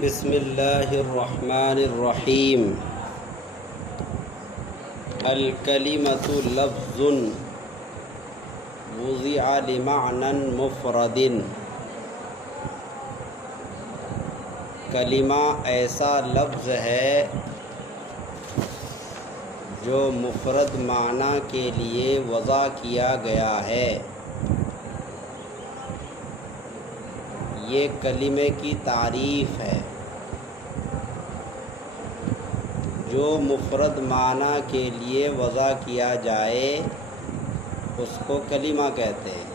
بسم اللہ الرحمن الرحیم۔ الکلمۃ لفظ وضع لمعنی مفرد۔ کلمہ ایسا لفظ ہے جو مفرد معنی کے لیے وضع کیا گیا ہے۔ یہ کلمے کی تعریف ہے۔ جو مفرد معنی کے لیے وضع کیا جائے اس کو کلمہ کہتے ہیں،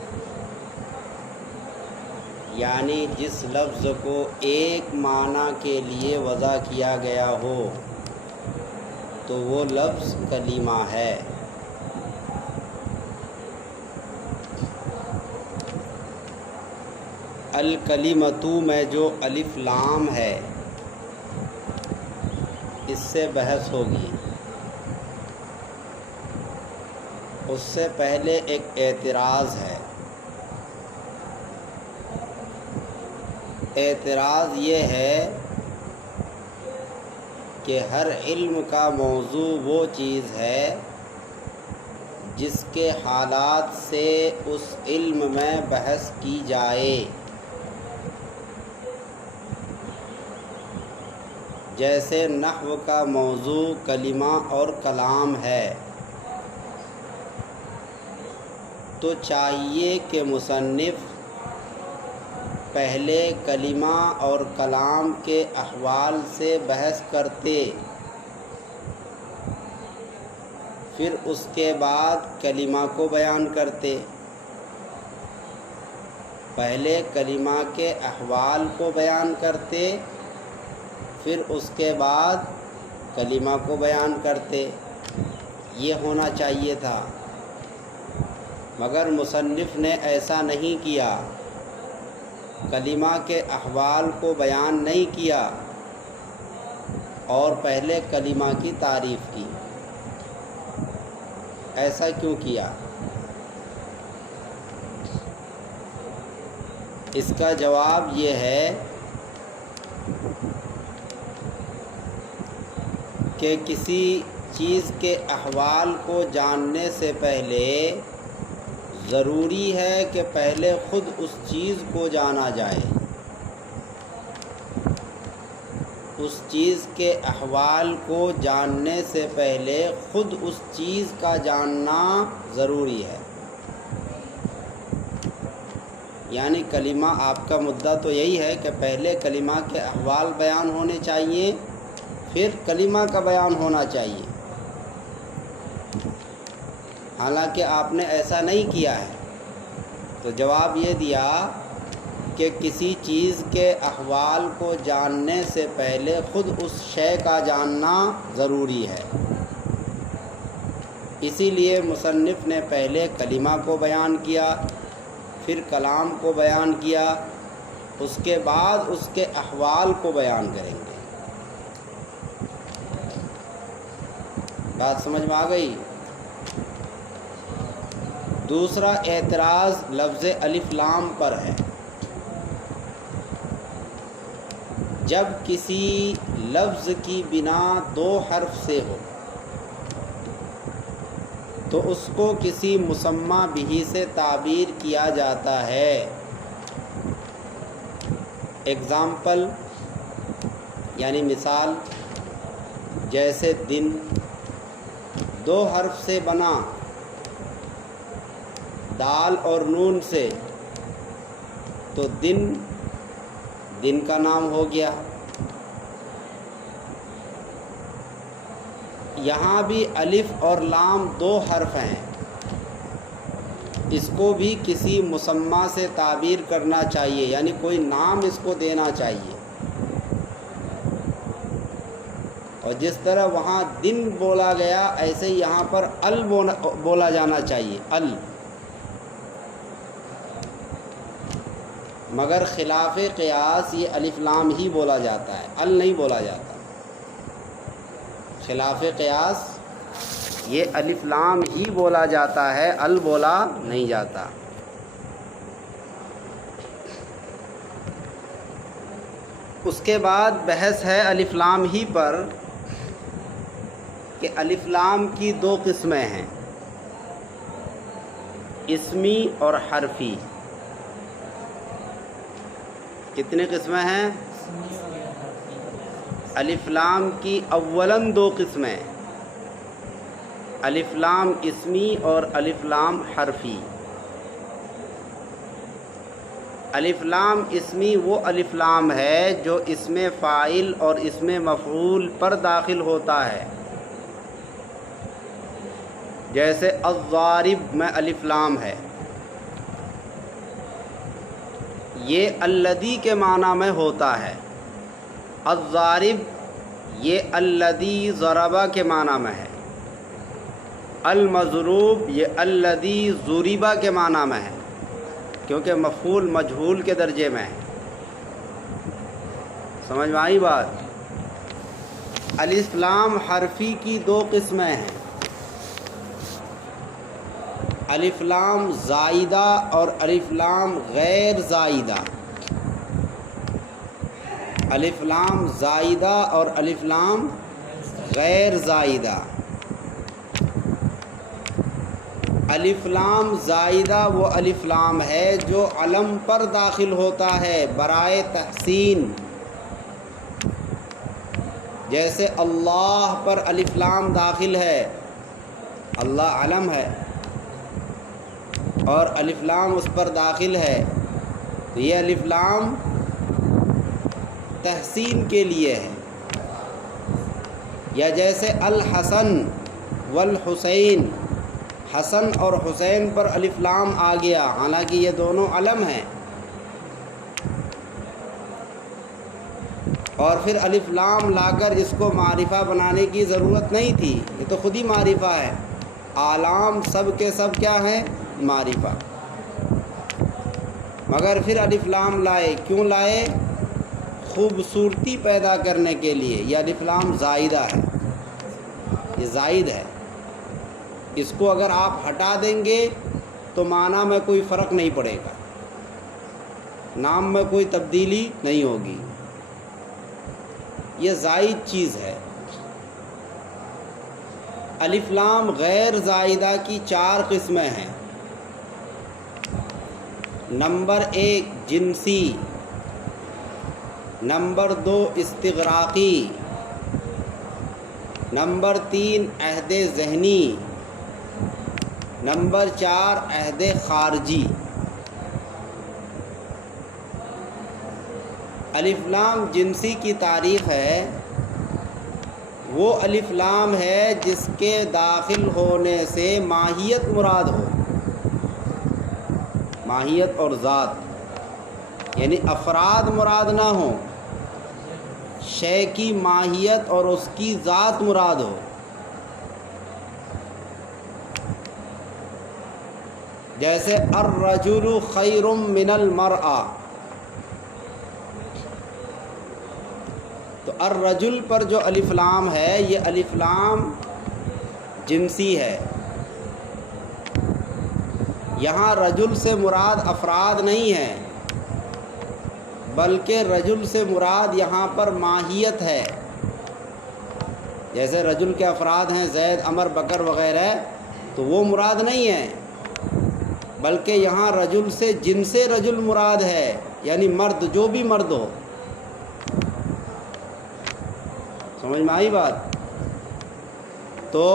یعنی جس لفظ کو ایک معنی کے لیے وضع کیا گیا ہو تو وہ لفظ کلمہ ہے۔ الکلمۃ میں جو الف لام ہے اس سے بحث ہوگی۔ اس سے پہلے ایک اعتراض ہے۔ اعتراض یہ ہے کہ ہر علم کا موضوع وہ چیز ہے جس کے حالات سے اس علم میں بحث کی جائے۔ جیسے نحو کا موضوع کلمہ اور کلام ہے، تو چاہیے کہ مصنف پہلے کلمہ اور کلام کے احوال سے بحث کرتے، پھر اس کے بعد کلمہ کو بیان کرتے۔ پہلے کلمہ کے احوال کو بیان کرتے، پھر اس کے بعد کلمہ کو بیان کرتے۔ یہ ہونا چاہیے تھا، مگر مصنف نے ایسا نہیں کیا۔ کلمہ کے احوال کو بیان نہیں کیا اور پہلے کلمہ کی تعریف کی۔ ایسا کیوں کیا؟ اس کا جواب یہ ہے کہ کسی چیز کے احوال کو جاننے سے پہلے ضروری ہے کہ پہلے خود اس چیز کو جانا جائے۔ اس چیز کے احوال کو جاننے سے پہلے خود اس چیز کا جاننا ضروری ہے۔ یعنی کلمہ، آپ کا مدعا تو یہی ہے کہ پہلے کلمہ کے احوال بیان ہونے چاہیے، پھر کلمہ کا بیان ہونا چاہیے۔ حالانکہ آپ نے ایسا نہیں کیا ہے، تو جواب یہ دیا کہ کسی چیز کے احوال کو جاننے سے پہلے خود اس شے کا جاننا ضروری ہے۔ اسی لیے مصنف نے پہلے کلمہ کو بیان کیا، پھر کلام کو بیان کیا، اس کے بعد اس کے احوال کو بیان کریں گے۔ بات سمجھ میں آ گئی؟ دوسرا اعتراض لفظ الف لام پر ہے۔ جب کسی لفظ کی بنا دو حرف سے ہو تو اس کو کسی مسمى به سے تعبیر کیا جاتا ہے۔ اگزامپل یعنی مثال، جیسے دن دو حرف سے بنا، دال اور نون سے، تو دن دن کا نام ہو گیا۔ یہاں بھی الف اور لام دو حرف ہیں، اس کو بھی کسی مسمى سے تعبیر کرنا چاہیے، یعنی کوئی نام اس کو دینا چاہیے۔ اور جس طرح وہاں دن بولا گیا ایسے ہی یہاں پر ال بولا جانا چاہیے، ال۔ مگر خلاف قیاس یہ الف لام ہی بولا جاتا ہے، ال نہیں بولا جاتا۔ خلاف قیاس یہ الف لام ہی بولا جاتا ہے، ال بولا نہیں جاتا۔ اس کے بعد بحث ہے الف لام ہی پر کہ الف لام کی دو قسمیں ہیں، اسمی اور حرفی۔ کتنے قسمیں ہیں؟ الف لام کی اولاً دو قسمیں، الف لام اسمی اور الف لام حرفی۔ الف لام اسمی وہ الف لام ہے جو اسم فاعل اور اسم مفعول پر داخل ہوتا ہے، جیسے الضارب میں الف لام ہے، یہ الذی کے معنی میں ہوتا ہے۔ الضارب یہ الذی ضربہ کے معنی میں ہے، المضروب یہ الذی ضربہ کے معنی میں ہے، کیونکہ مفعول مجہول کے درجے میں ہے۔ سمجھ میں آئی بات؟ الف لام حرفی کی دو قسمیں ہیں، الف لام زائدہ اور الف لام غیر زائدہ۔ الف لام زائدہ اور الف لام غیر زائدہ۔ الف لام زائدہ وہ الف لام ہے جو علم پر داخل ہوتا ہے برائے تحسین، جیسے اللہ پر الف لام داخل ہے، اللہ علم ہے اور الف لام اس پر داخل ہے، تو یہ الف لام تحسین کے لیے ہے۔ یا جیسے الحسن والحسین، حسن اور حسین پر الف لام آ گیا، حالانکہ یہ دونوں علم ہیں، اور پھر الف لام لا کر اس کو معرفہ بنانے کی ضرورت نہیں تھی، یہ تو خود ہی معرفہ ہے۔ اعلام سب کے سب کیا ہیں؟ معرفہ۔ مگر پھر الف لام لائے، کیوں لائے؟ خوبصورتی پیدا کرنے کے لیے۔ یہ الف لام زائدہ ہے، یہ زائد ہے، اس کو اگر آپ ہٹا دیں گے تو معنی میں کوئی فرق نہیں پڑے گا، نام میں کوئی تبدیلی نہیں ہوگی، یہ زائد چیز ہے۔ الف لام غیر زائدہ کی چار قسمیں ہیں۔ نمبر 1 جنسی، نمبر 2 استغراقی، نمبر 3 عہد ذہنی، نمبر 4 عہد خارجی۔ الف لام جنسی کی تعریف ہے، وہ الف لام ہے جس کے داخل ہونے سے ماہیت مراد ہو، ماہیت اور ذات، یعنی افراد مراد نہ ہوں، شے کی ماہیت اور اس کی ذات مراد ہو۔ جیسے الرجل خیر من المرأة، تو الرجل پر جو الف لام ہے یہ الف لام جنسی ہے، یہاں رجل سے مراد افراد نہیں ہے، بلکہ رجل سے مراد یہاں پر ماہیت ہے۔ جیسے رجل کے افراد ہیں زید، عمر، بکر وغیرہ، تو وہ مراد نہیں ہے، بلکہ یہاں رجل سے جنس رجل مراد ہے، یعنی مرد، جو بھی مرد ہو۔ سمجھ میں آئی بات؟ تو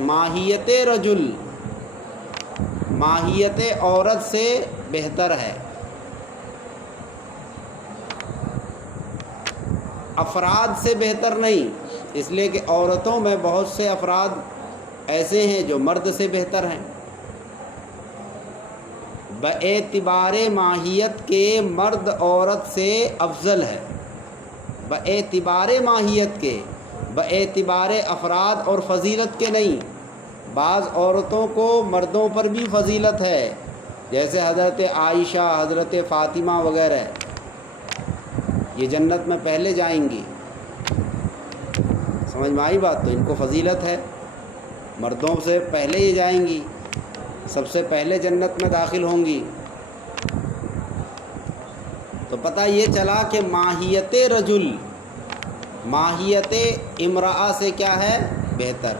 ماہیت رجل ماہیت عورت سے بہتر ہے، افراد سے بہتر نہیں، اس لیے کہ عورتوں میں بہت سے افراد ایسے ہیں جو مرد سے بہتر ہیں۔ باعتبار ماہیت کے مرد عورت سے افضل ہے، باعتبار ماہیت کے، باعتبار افراد اور فضیلت کے نہیں۔ بعض عورتوں کو مردوں پر بھی فضیلت ہے، جیسے حضرت عائشہ، حضرت فاطمہ وغیرہ، یہ جنت میں پہلے جائیں گی۔ سمجھ میں آئی بات؟ تو ان کو فضیلت ہے، مردوں سے پہلے یہ جائیں گی، سب سے پہلے جنت میں داخل ہوں گی۔ تو پتہ یہ چلا کہ ماہیت رجل ماہیت امرأہ سے کیا ہے؟ بہتر۔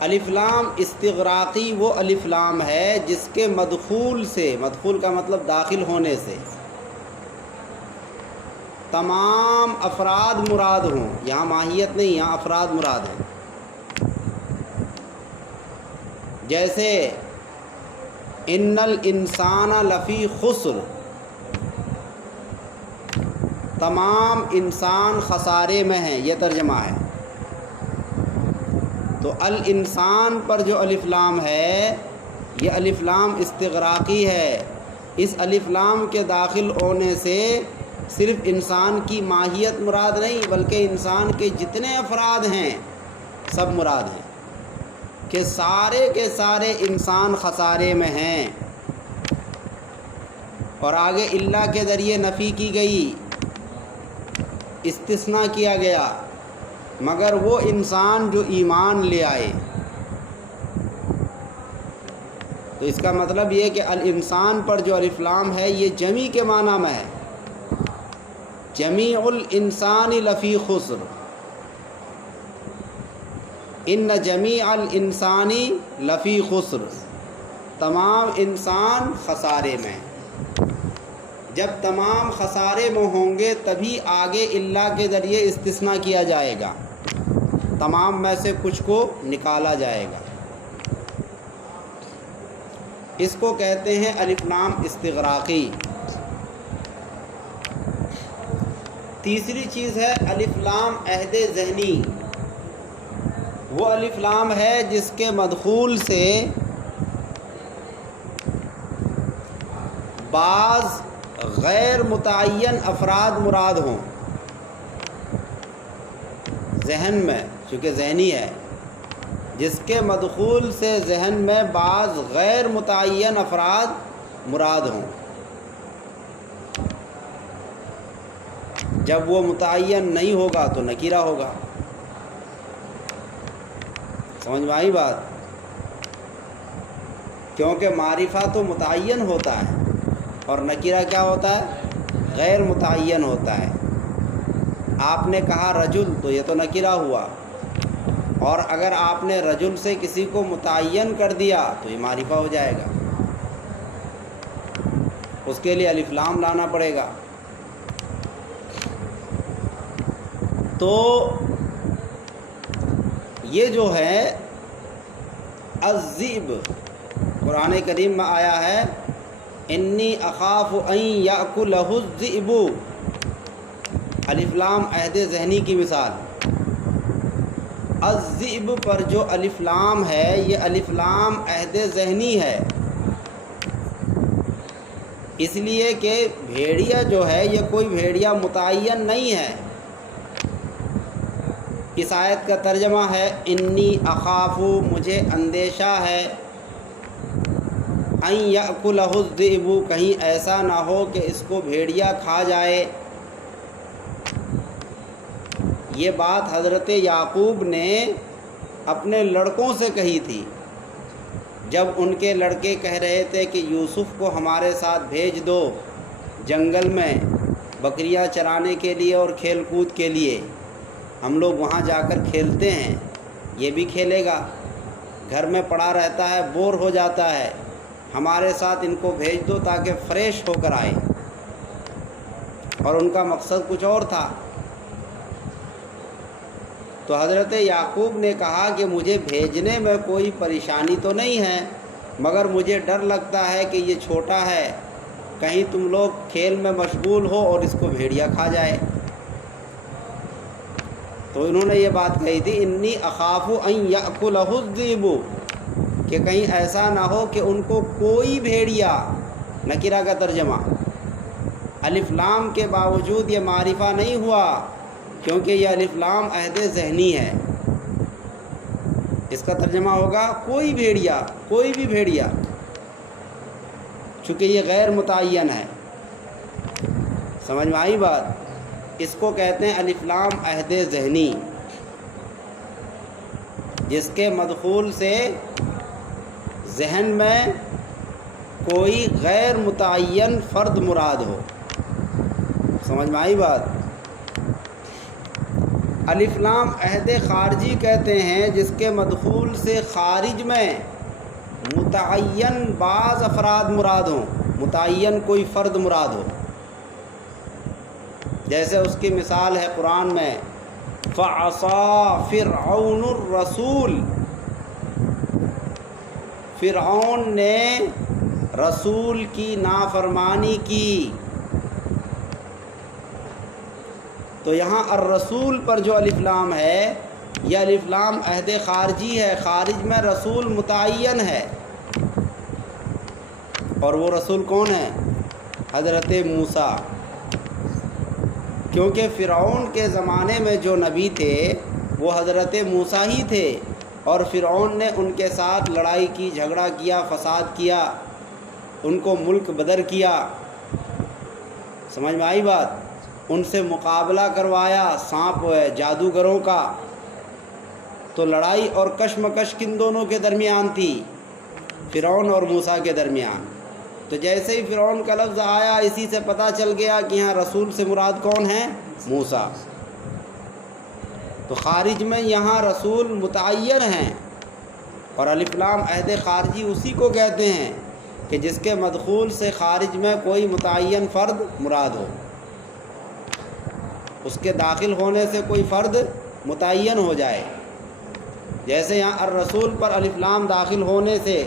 الف لام استغراقی وہ الف لام ہے جس کے مدخول سے، مدخول کا مطلب داخل ہونے سے، تمام افراد مراد ہوں۔ یہاں ماہیت نہیں، یہاں افراد مراد ہیں۔ جیسے ان الانسان لفی خسر، تمام انسان خسارے میں ہیں، یہ ترجمہ ہے۔ تو الانسان پر جو الف لام ہے یہ الف لام استغراقی ہے۔ اس الف لام کے داخل ہونے سے صرف انسان کی ماہیت مراد نہیں بلکہ انسان کے جتنے افراد ہیں سب مراد ہیں، کہ سارے کے سارے انسان خسارے میں ہیں۔ اور آگے اللہ کے ذریعے نفی کی گئی، استثناء کیا گیا، مگر وہ انسان جو ایمان لے آئے۔ تو اس کا مطلب یہ کہ الانسان پر جو الف لام ہے یہ جمع کے معنی میں ہے۔ جمیع الانسان لفی خسر، ان جمیع الانسان لفی خسر، تمام انسان خسارے میں۔ جب تمام خسارے میں ہوں گے تبھی آگے اللہ کے ذریعے استثناء کیا جائے گا، تمام میں سے کچھ کو نکالا جائے گا۔ اس کو کہتے ہیں الف لام استغراقی۔ تیسری چیز ہے الف لام عہد ذہنی۔ وہ الف لام ہے جس کے مدخول سے بعض غیر متعین افراد مراد ہوں۔ ذہن میں، چونکہ ذہنی ہے، جس کے مدخول سے ذہن میں بعض غیر متعین افراد مراد ہوں۔ جب وہ متعین نہیں ہوگا تو نکیرہ ہوگا۔ سمجھ میں آئی بات؟ کیونکہ معرفہ تو متعین ہوتا ہے اور نکیرہ کیا ہوتا ہے؟ غیر متعین ہوتا ہے۔ آپ نے کہا رجل تو یہ تو نکیرہ ہوا، اور اگر آپ نے رجل سے کسی کو متعین کر دیا تو یہ معرفہ ہو جائے گا، اس کے لیے الف لام لانا پڑے گا۔ تو یہ جو ہے الذئب، قرآن کریم میں آیا ہے انی اخاف ان یاکلہ الذئب، الف لام عہد ذہنی کی مثال۔ الذئب پر جو الف لام ہے یہ الف لام عہد ذہنی ہے، اس لیے کہ بھیڑیا جو ہے یہ کوئی بھیڑیا متعین نہیں ہے۔ اس آیت کا ترجمہ ہے انی اخاف، مجھے اندیشہ ہے، ان یاکلہ الذئب، کہیں ایسا نہ ہو کہ اس کو بھیڑیا کھا جائے۔ یہ بات حضرت یعقوب نے اپنے لڑکوں سے کہی تھی جب ان کے لڑکے کہہ رہے تھے کہ یوسف کو ہمارے ساتھ بھیج دو جنگل میں بکریاں چرانے کے لیے اور کھیل کود کے لیے، ہم لوگ وہاں جا کر کھیلتے ہیں، یہ بھی کھیلے گا، گھر میں پڑا رہتا ہے، بور ہو جاتا ہے، ہمارے ساتھ ان کو بھیج دو تاکہ فریش ہو کر آئے۔ اور ان کا مقصد کچھ اور تھا۔ تو حضرت یعقوب نے کہا کہ مجھے بھیجنے میں کوئی پریشانی تو نہیں ہے، مگر مجھے ڈر لگتا ہے کہ یہ چھوٹا ہے، کہیں تم لوگ کھیل میں مشغول ہو اور اس کو بھیڑیا کھا جائے۔ تو انہوں نے یہ بات کہی تھی انی اخاف ان یاکلہ الذئب، کہ کہیں ایسا نہ ہو کہ ان کو کوئی بھیڑیا، نکرہ کا ترجمہ، الف لام کے باوجود یہ معرفہ نہیں ہوا کیونکہ یہ الف لام عہد ذہنی ہے۔ اس کا ترجمہ ہوگا کوئی بھیڑیا، کوئی بھی بھیڑیا، چونکہ یہ غیر متعین ہے۔ سمجھ میں آئی بات؟ اس کو کہتے ہیں الف لام عہد ذہنی، جس کے مدخول سے ذہن میں کوئی غیر متعین فرد مراد ہو۔ سمجھ میں آئی بات؟ الف لام عہد خارجی کہتے ہیں جس کے مدخول سے خارج میں متعین بعض افراد مراد ہوں، متعین کوئی فرد مراد ہو۔ جیسے اس کی مثال ہے قرآن میں فَعَصَىٰ فِرْعَوْنُ الرَّسُولَ، فرعون نے رسول کی نافرمانی کی۔ تو یہاں الرسول پر جو الف لام ہے یہ الف لام عہد خارجی ہے، خارج میں رسول متعین ہے، اور وہ رسول کون ہے؟ حضرت موسیٰ۔ کیونکہ فرعون کے زمانے میں جو نبی تھے وہ حضرت موسیٰ ہی تھے، اور فرعون نے ان کے ساتھ لڑائی کی، جھگڑا کیا، فساد کیا، ان کو ملک بدر کیا۔ سمجھ میں آئی بات؟ ان سے مقابلہ کروایا سانپ جادوگروں کا۔ تو لڑائی اور کشمکش کن دونوں کے درمیان تھی؟ فرعون اور موسیٰ کے درمیان۔ تو جیسے ہی فرعون کا لفظ آیا اسی سے پتہ چل گیا کہ یہاں رسول سے مراد کون ہے؟ موسیٰ۔ تو خارج میں یہاں رسول متعین ہیں، اور الف لام عہد خارجی اسی کو کہتے ہیں کہ جس کے مدخول سے خارج میں کوئی متعین فرد مراد ہو، اس کے داخل ہونے سے کوئی فرد متعین ہو جائے۔ جیسے یہاں الرسول پر الف لام داخل ہونے سے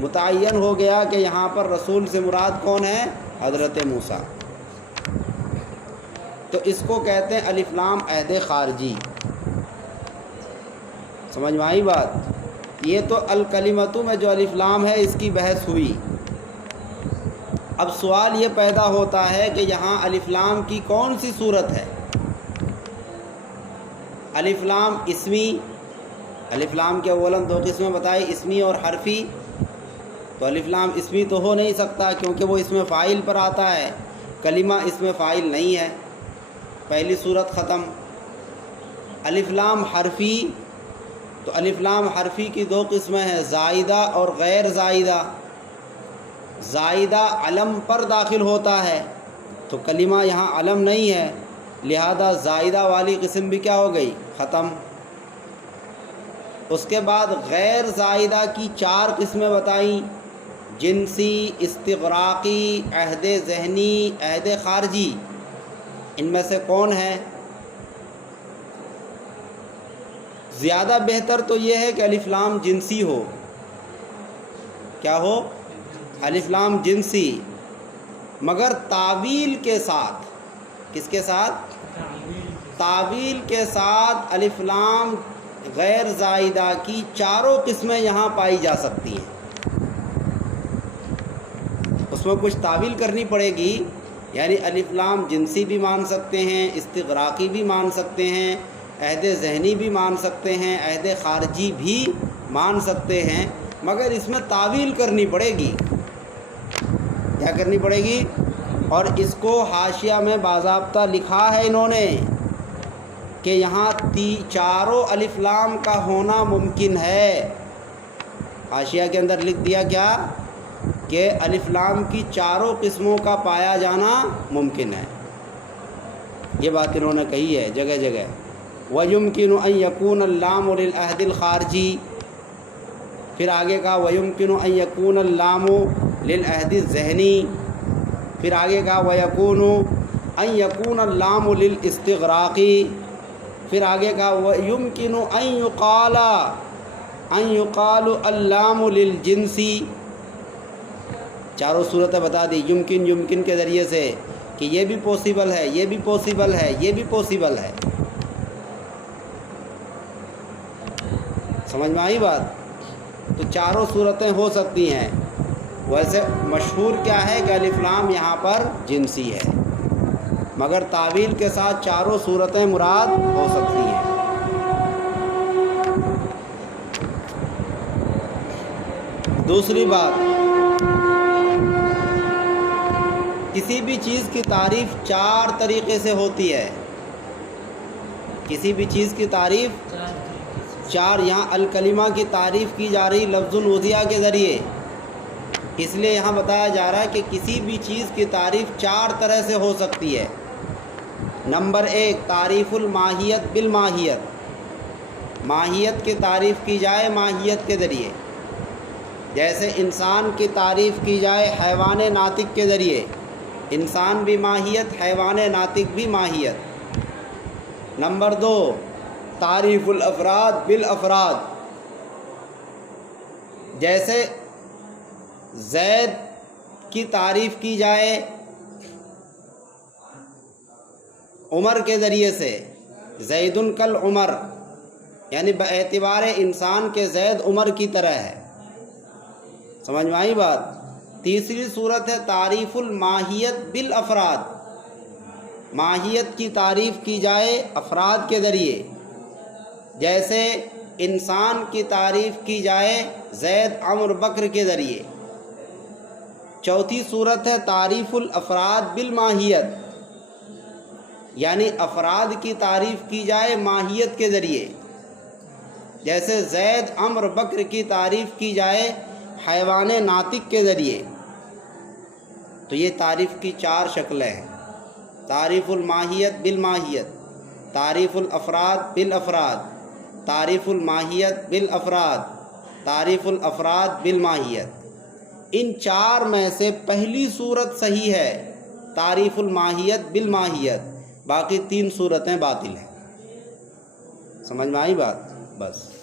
متعین ہو گیا کہ یہاں پر رسول سے مراد کون ہے؟ حضرت موسیٰ۔ تو اس کو کہتے ہیں الف لام عہد خارجی۔ سمجھ میں آئی بات؟ یہ تو الکلمتوں میں جو الف لام ہے اس کی بحث ہوئی۔ اب سوال یہ پیدا ہوتا ہے کہ یہاں الف لام کی کون سی صورت ہے؟ الف لام اسمی، الف لام کے اولاً دو قسمیں بتائی، اسمی اور حرفی۔ تو الف لام اسمی تو ہو نہیں سکتا کیونکہ وہ اسم فاعل پر آتا ہے، کلمہ اسم فاعل نہیں ہے، پہلی صورت ختم۔ الف لام حرفی، تو الف لام حرفی کی دو قسمیں ہیں، زائدہ اور غیر زائدہ۔ زائدہ علم پر داخل ہوتا ہے تو کلمہ یہاں علم نہیں ہے، لہذا زائدہ والی قسم بھی کیا ہو گئی؟ ختم۔ اس کے بعد غیر زائدہ کی چار قسمیں بتائیں، جنسی، استغراقی، عہد ذہنی، عہد خارجی۔ ان میں سے کون ہے؟ زیادہ بہتر تو یہ ہے کہ الف لام جنسی ہو۔ کیا ہو؟ الف لام جنسی، مگر تعویل کے ساتھ۔ کس کے ساتھ؟ تعویل کے ساتھ الف لام غیر زائدہ کی چاروں قسمیں یہاں پائی جا سکتی ہیں۔ اس میں کچھ تعویل کرنی پڑے گی، یعنی الف لام جنسی بھی مان سکتے ہیں، استغراقی بھی مان سکتے ہیں، عہد ذہنی بھی مان سکتے ہیں، عہد خارجی بھی مان سکتے ہیں، مگر اس میں تعویل کرنی پڑے گی۔ کیا کرنی پڑے گی؟ اور اس کو حاشیہ میں باضابطہ لکھا ہے انہوں نے کہ یہاں چاروں الف لام کا ہونا ممکن ہے۔ حاشیہ کے اندر لکھ دیا کیا کہ الف لام کی چاروں قسموں کا پایا جانا ممکن ہے۔ یہ بات انہوں نے کہی ہے جگہ جگہ۔ وَيُمْكِنُ أَن يَكُونَ اللَّامُ لِلْعَهْدِ الْخَارِجِي، پھر آگے کا وَيُمْكِنُ أَن يَكُونَ اللَّامُ لِلْعَهْدِ الذِّهْنِي، پھر آگے کا وَيَكُونُ أَن يَكُونَ اللَّامُ لِلْاِسْتِغْرَاقِ، پھر آگے کا وَيُمْكِنُ أَن يُقَالُ اللَّامُ لِلْجِنْسِ۔ چاروں صورتیں بتا دی یمکن کے ذریعے سے کہ یہ بھی پوسیبل ہے، یہ بھی پوسیبل ہے، یہ بھی پوسیبل ہے۔ سمجھ میں آئی بات؟ تو چاروں صورتیں ہو سکتی ہیں۔ ویسے مشہور کیا ہے کہ الف لام یہاں پر جنسی ہے، مگر تعویل کے ساتھ چاروں صورتیں مراد ہو سکتی ہیں۔ دوسری بات، کسی بھی چیز کی تعریف چار طریقے سے ہوتی ہے۔ کسی بھی چیز کی تعریف چار، یہاں الکلمہ کی تعریف کی جا رہی لفظ الوضیہ کے ذریعے، اس لیے یہاں بتایا جا رہا ہے کہ کسی بھی چیز کی تعریف چار طرح سے ہو سکتی ہے۔ نمبر ایک، تعریف الماہیت بالماہیت، ماہیت کی تعریف کی جائے ماہیت کے ذریعے، جیسے انسان کی تعریف کی جائے حیوان ناطق کے ذریعے، انسان بھی ماہیت، حیوان ناطق بھی ماہیت۔ نمبر دو، تعریف الافراد بالافراد، جیسے زید کی تعریف کی جائے عمر کے ذریعے سے، زید کل عمر، یعنی باعتبار انسان کے زید عمر کی طرح ہے۔ سمجھ میں آئی بات؟ تیسری صورت ہے تعریف الماہیت بالافراد، ماہیت کی تعریف کی جائے افراد کے ذریعے، جیسے انسان کی تعریف کی جائے زید عمرو بکر کے ذریعے۔ چوتھی صورت ہے تعریف الافراد بالماہیت، یعنی افراد کی تعریف کی جائے ماہیت کے ذریعے، جیسے زید عمرو بکر کی تعریف کی جائے حیوان ناطق کے ذریعے۔ تو یہ تعریف کی چار شکلیں ہیں، تعریف الماہیت بالماہیت، تعریف الافراد بالافراد، تعریف الماہیت بالافراد، تعریف الافراد بالماہیت۔ ان چار میں سے پہلی صورت صحیح ہے، تعریف الماہیت بالماہیت، باقی تین صورتیں باطل ہیں۔ سمجھ میں آئی بات؟ بس۔